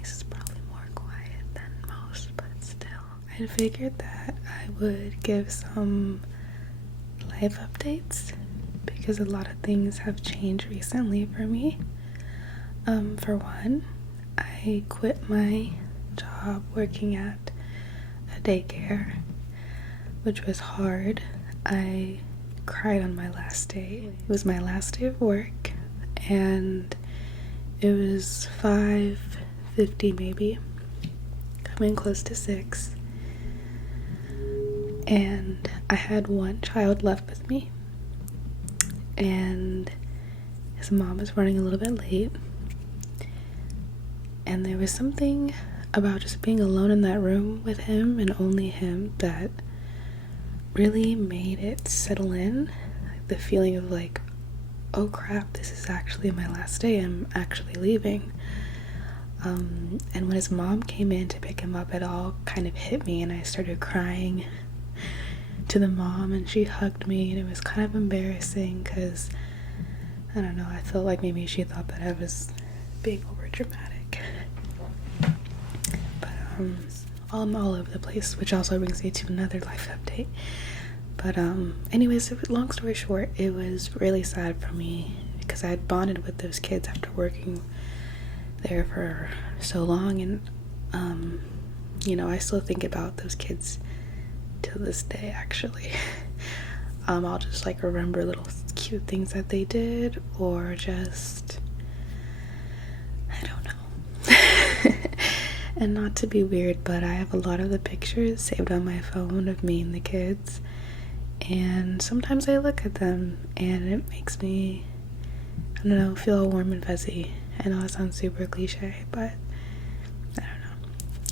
place is probably more quiet than most, but still. I figured that I would give some life updates because a lot of things have changed recently for me. For one, I quit my job working at a daycare, which was hard. I cried on my last day. It was my last day of work, and it was 5:50 maybe, coming close to 6, and I had one child left with me, and his mom was running a little bit late, and there was something about just being alone in that room with him and only him that really made it settle in, the feeling of like, oh crap, this is actually my last day, I'm actually leaving. And when his mom came in to pick him up, it all kind of hit me, and I started crying to the mom, and she hugged me, and it was kind of embarrassing because, I don't know, I felt like maybe she thought that I was being over dramatic. But I'm all over the place, which also brings me to another life update. But anyways, long story short, it was really sad for me because I had bonded with those kids after working there for so long, and I still think about those kids to this day, actually. I'll just like remember little cute things that they did, or just, I don't know. And not to be weird, but I have a lot of the pictures saved on my phone of me and the kids, and sometimes I look at them and it makes me, I don't know, feel warm and fuzzy. I know it sounds super cliche, but I don't know.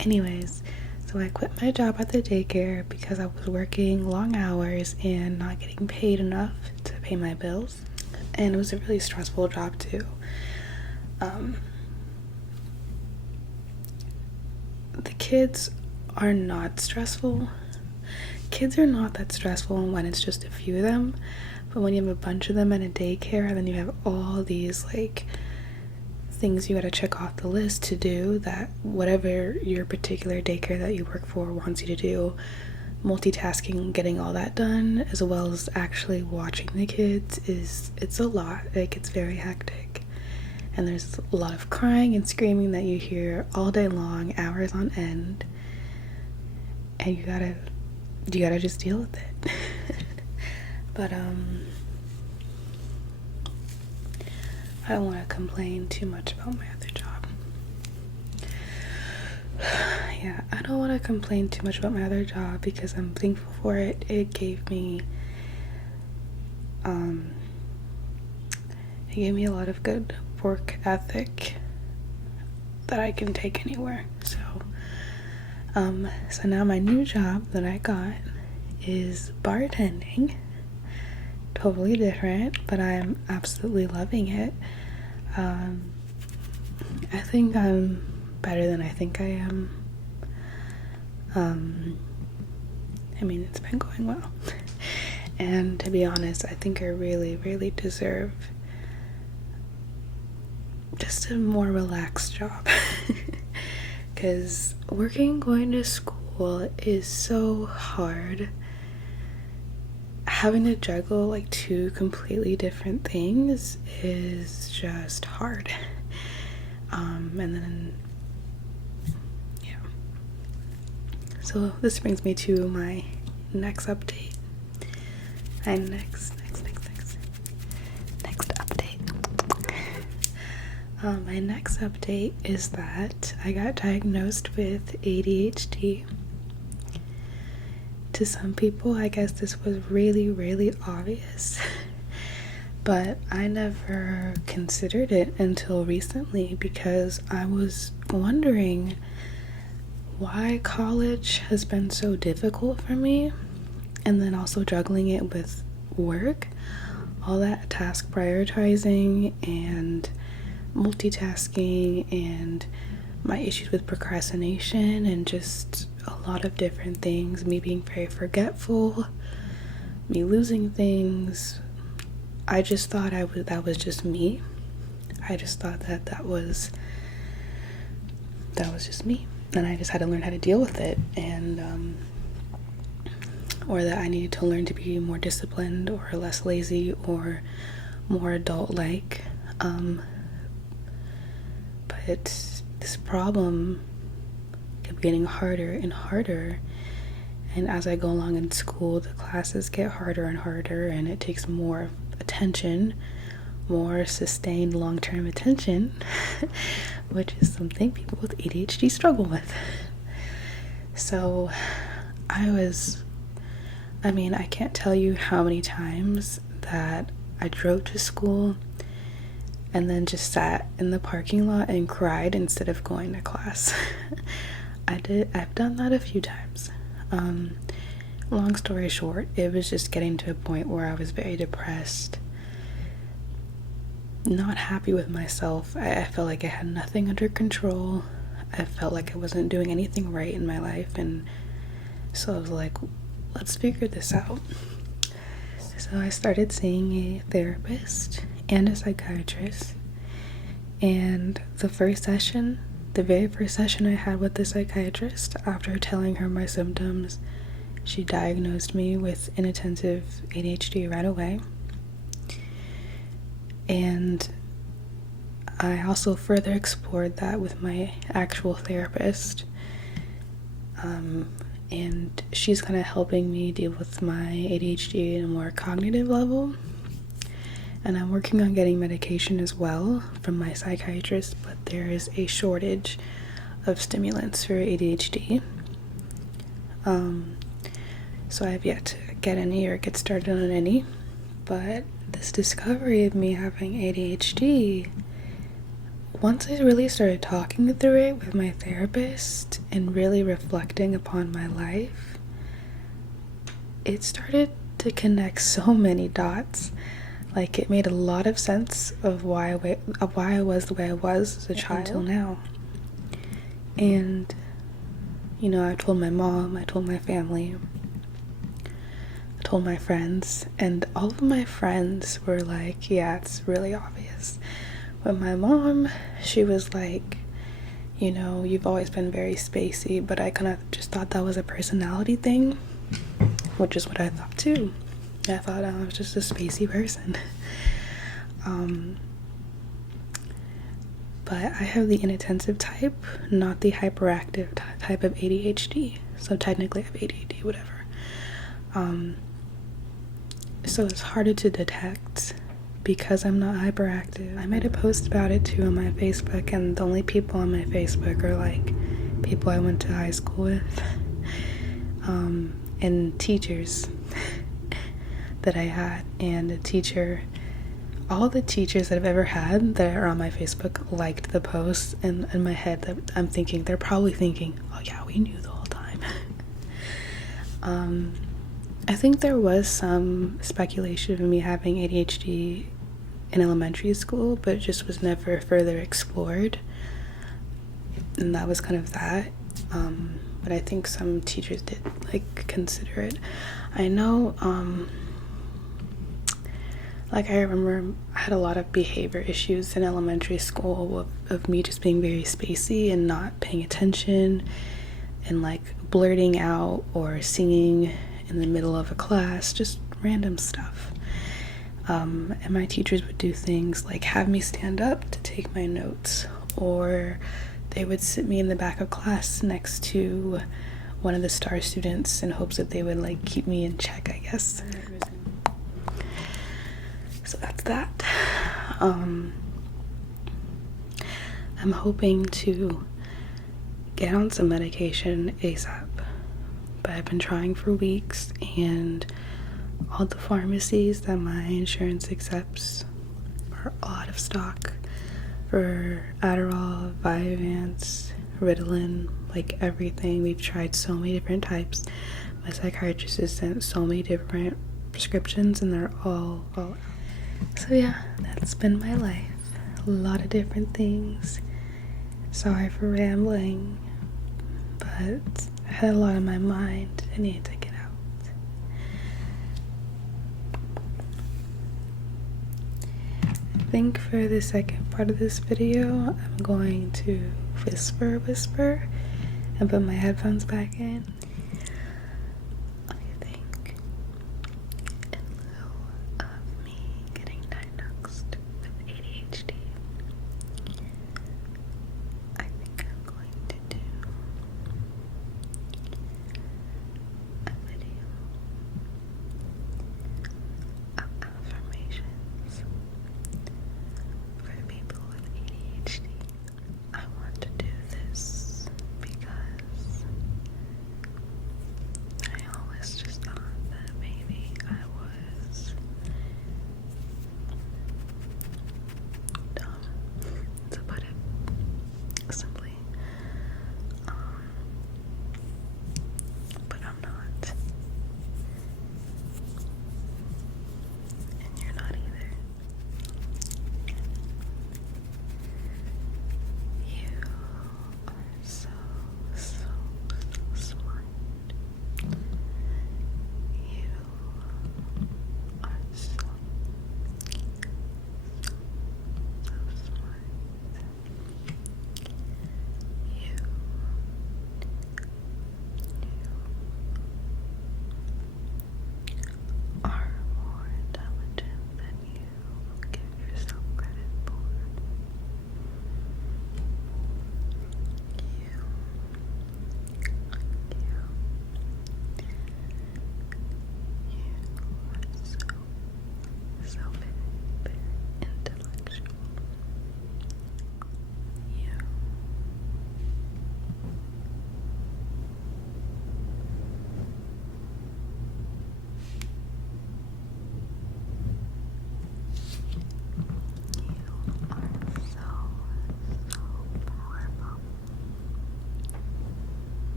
Anyways, so I quit my job at the daycare because I was working long hours and not getting paid enough to pay my bills. And it was a really stressful job too. The kids are not stressful. Kids are not that stressful when it's just a few of them. But when you have a bunch of them at a daycare, and then you have all these like things you gotta check off the list to do, that whatever your particular daycare that you work for wants you to do, multitasking, getting all that done, as well as actually watching the kids, it's a lot. Like, it's very hectic, and there's a lot of crying and screaming that you hear all day long, hours on end, and you gotta just deal with it. But I don't want to complain too much about my other job. Yeah, I don't want to complain too much about my other job because I'm thankful for it. It gave me a lot of good work ethic that I can take anywhere. So now my new job that I got is bartending. Totally different, but I'm absolutely loving it. I think I'm better than I think I am. I mean, it's been going well. And to be honest, I think I really, really deserve just a more relaxed job. Because going to school is so hard. Having to juggle like two completely different things is just hard. And then, yeah. So this brings me to my next update. My next update. My next update is that I got diagnosed with ADHD. To some people, I guess this was really, really obvious, but I never considered it until recently because I was wondering why college has been so difficult for me, and then also juggling it with work, all that task prioritizing and multitasking, and my issues with procrastination, and just a lot of different things, me being very forgetful, me losing things. I just thought that was just me. I just thought that was that was just me, and I just had to learn how to deal with it, and or that I needed to learn to be more disciplined or less lazy or more adult-like. But this problem kept getting harder and harder, and as I go along in school, the classes get harder and harder, and it takes more attention, more sustained long-term attention, which is something people with ADHD struggle with. So I can't tell you how many times that I drove to school and then just sat in the parking lot and cried instead of going to class. I've done that a few times. Long story short, it was just getting to a point where I was very depressed, not happy with myself. I felt like I had nothing under control. I felt like I wasn't doing anything right in my life, and so I was like, let's figure this out. So I started seeing a therapist and a psychiatrist, and the very first session I had with the psychiatrist, after telling her my symptoms, she diagnosed me with inattentive ADHD right away. And I also further explored that with my actual therapist, and she's kind of helping me deal with my ADHD at a more cognitive level. And I'm working on getting medication as well from my psychiatrist, but there is a shortage of stimulants for ADHD. So I have yet to get any or get started on any, but this discovery of me having ADHD, once I really started talking through it with my therapist and really reflecting upon my life, it started to connect so many dots. Like, it made a lot of sense of why I was the way I was as a child until now. And, I told my mom, I told my family, I told my friends, and all of my friends were like, yeah, it's really obvious. But my mom, she was like, you've always been very spacey, but I kind of just thought that was a personality thing, which is what I thought too. I thought I was just a spacey person. But I have the inattentive type, not the hyperactive type of ADHD. So technically I have ADHD, whatever. So it's harder to detect because I'm not hyperactive. I made a post about it too on my Facebook, and the only people on my Facebook are like people I went to high school with, and teachers that I had. And all the teachers that I've ever had that are on my Facebook liked the post, and in my head that I'm thinking, they're probably thinking, oh yeah, we knew the whole time. I think there was some speculation of me having ADHD in elementary school, but it just was never further explored, and that was kind of that. But I think some teachers did consider it. I know, I remember I had a lot of behavior issues in elementary school of me just being very spacey and not paying attention, and blurting out or singing in the middle of a class, just random stuff. And my teachers would do things like have me stand up to take my notes, or they would sit me in the back of class next to one of the star students in hopes that they would keep me in check, I guess. So that's that. I'm hoping to get on some medication ASAP, but I've been trying for weeks, and all the pharmacies that my insurance accepts are out of stock for Adderall, Vyvanse, Ritalin, everything. We've tried so many different types. My psychiatrist has sent so many different prescriptions, and they're all out. So yeah, that's been my life. A lot of different things. Sorry for rambling, but I had a lot on my mind I needed to get out. I think for the second part of this video, I'm going to whisper and put my headphones back in. I think in lieu of me getting diagnosed with ADHD, I think I'm going to do a video of affirmations for people with ADHD. I want to do this because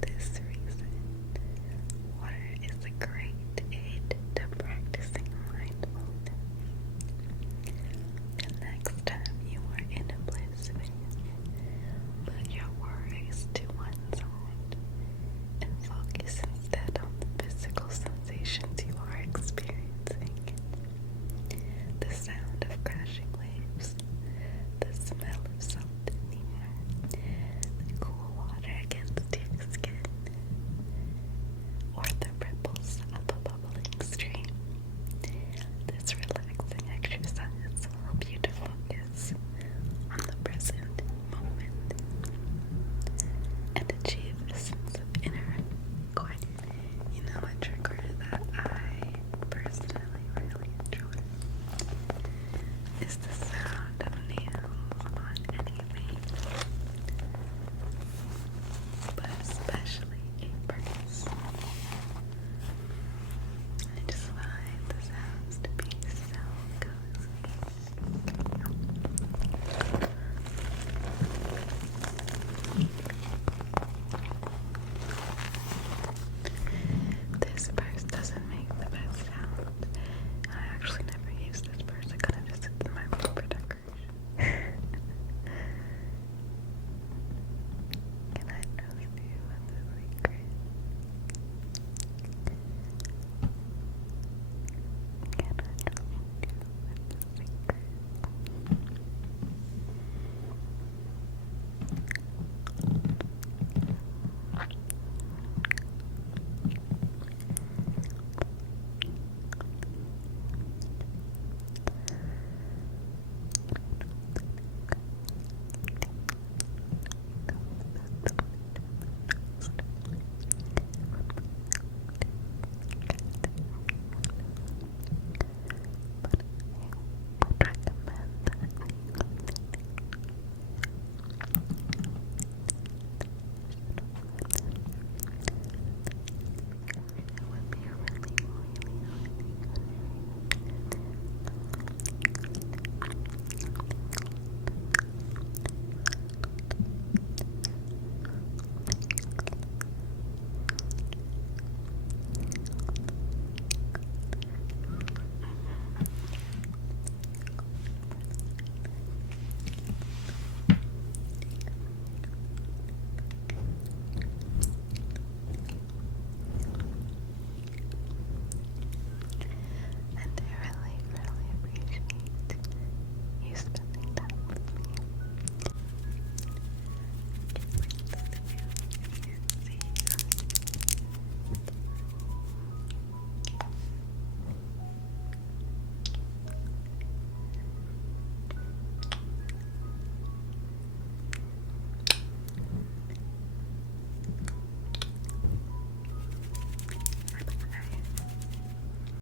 this